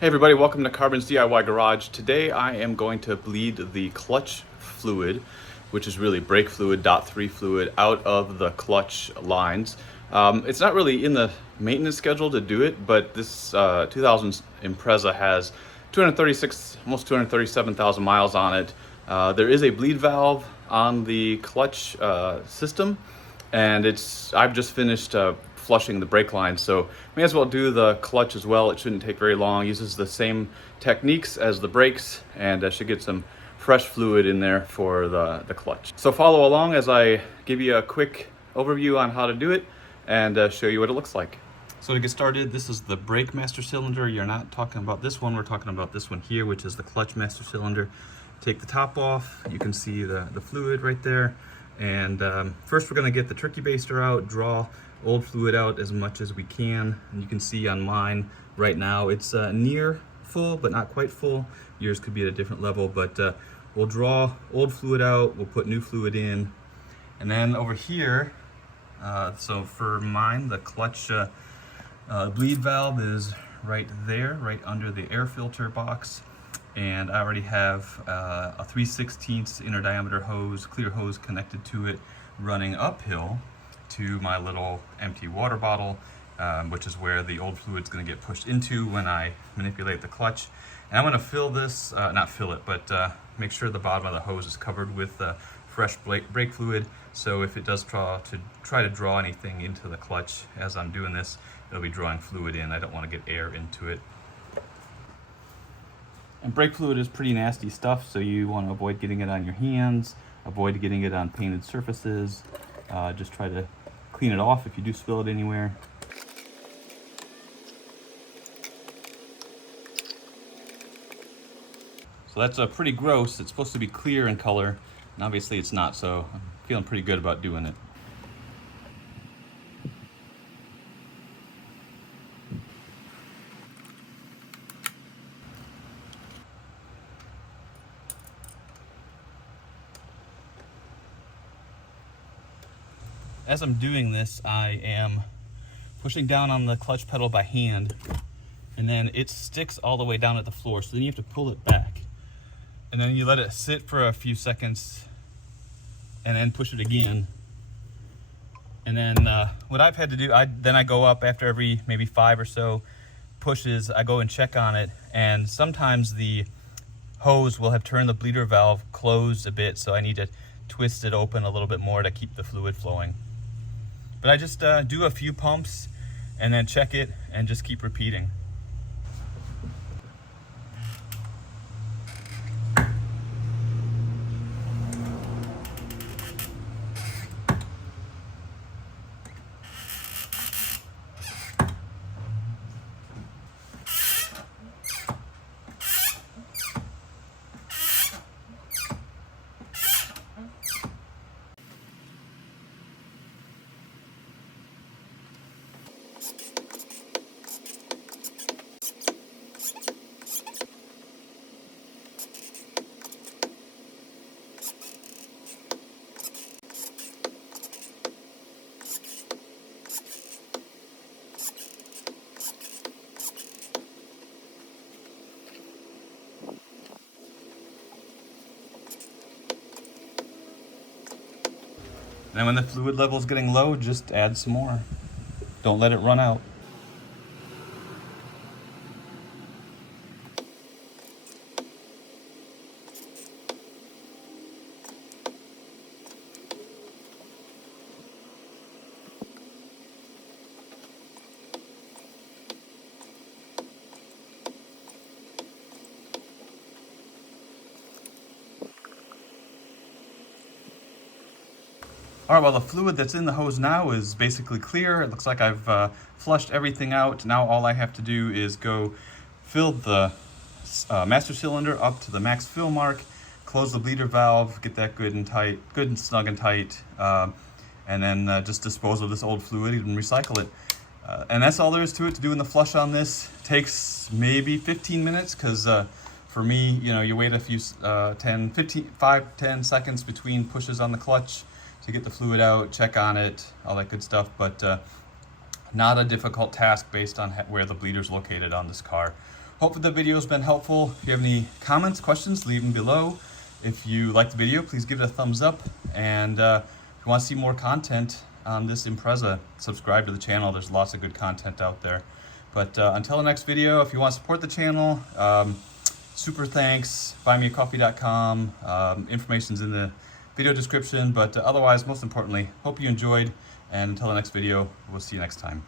Hey everybody, welcome to Carbon's DIY Garage. Today I am going to bleed the clutch fluid, which is really brake fluid, .3 fluid, out of the clutch lines. It's not really in the maintenance schedule to do it, but this 2000 Impreza has 236, almost 237,000 miles on it. There is a bleed valve on the clutch system, and I've just finished flushing the brake line, so may as well do the clutch as well. It shouldn't take very long. Uses the same techniques as the brakes, and should get some fresh fluid in there for the clutch. So follow along as I give you a quick overview on how to do it and show you what it looks like. So to get started, this is the brake master cylinder. You're not talking about this one, we're talking about this one here, which is the clutch master cylinder. Take the top off, you can see the fluid right there. And first we're going to get the turkey baster out, draw old fluid out as much as we can. And you can see on mine right now it's near full but not quite full. Yours could be at a different level, but we'll draw old fluid out, we'll put new fluid in. And then over here, so for mine, the clutch bleed valve is right there, right under the air filter box. And I already have a 3/16 inner diameter hose, clear hose connected to it, running uphill to my little empty water bottle, which is where the old fluid's going to get pushed into when I manipulate the clutch. And I'm going to fill this, not fill it, but make sure the bottom of the hose is covered with fresh brake fluid. So if it does try to draw anything into the clutch as I'm doing this, it'll be drawing fluid in. I don't want to get air into it. And brake fluid is pretty nasty stuff, so you want to avoid getting it on your hands, avoid getting it on painted surfaces. Just try to clean it off if you do spill it anywhere. So that's pretty gross. It's supposed to be clear in color, and obviously it's not, so I'm feeling pretty good about doing it. As I'm doing this, I am pushing down on the clutch pedal by hand, and then it sticks all the way down at the floor, so then you have to pull it back. And then you let it sit for a few seconds, and then push it again. And then what I've had to do, I go up after every maybe 5 or so pushes, I go and check on it, and sometimes the hose will have turned the bleeder valve closed a bit, so I need to twist it open a little bit more to keep the fluid flowing. But I just do a few pumps and then check it and just keep repeating. And when the fluid level is getting low, just add some more. Don't let it run out. All right, well, the fluid that's in the hose now is basically clear. It looks like I've flushed everything out. Now all I have to do is go fill the master cylinder up to the max fill mark, close the bleeder valve, get that good and tight, good and snug and tight, and then just dispose of this old fluid and recycle it. And that's all there is to it. Doing the flush on this takes maybe 15 minutes because for me, you wait a few 5-10 seconds between pushes on the clutch to get the fluid out, check on it, all that good stuff, but not a difficult task based on where the bleeder's located on this car. Hopefully the video has been helpful. If you have any comments, questions, leave them below. If you like the video, please give it a thumbs up. And if you want to see more content on this Impreza, subscribe to the channel. There's lots of good content out there. But until the next video, if you want to support the channel, super thanks, buymeacoffee.com. Information's in the video description. But otherwise, most importantly, hope you enjoyed. And until the next video, we'll see you next time.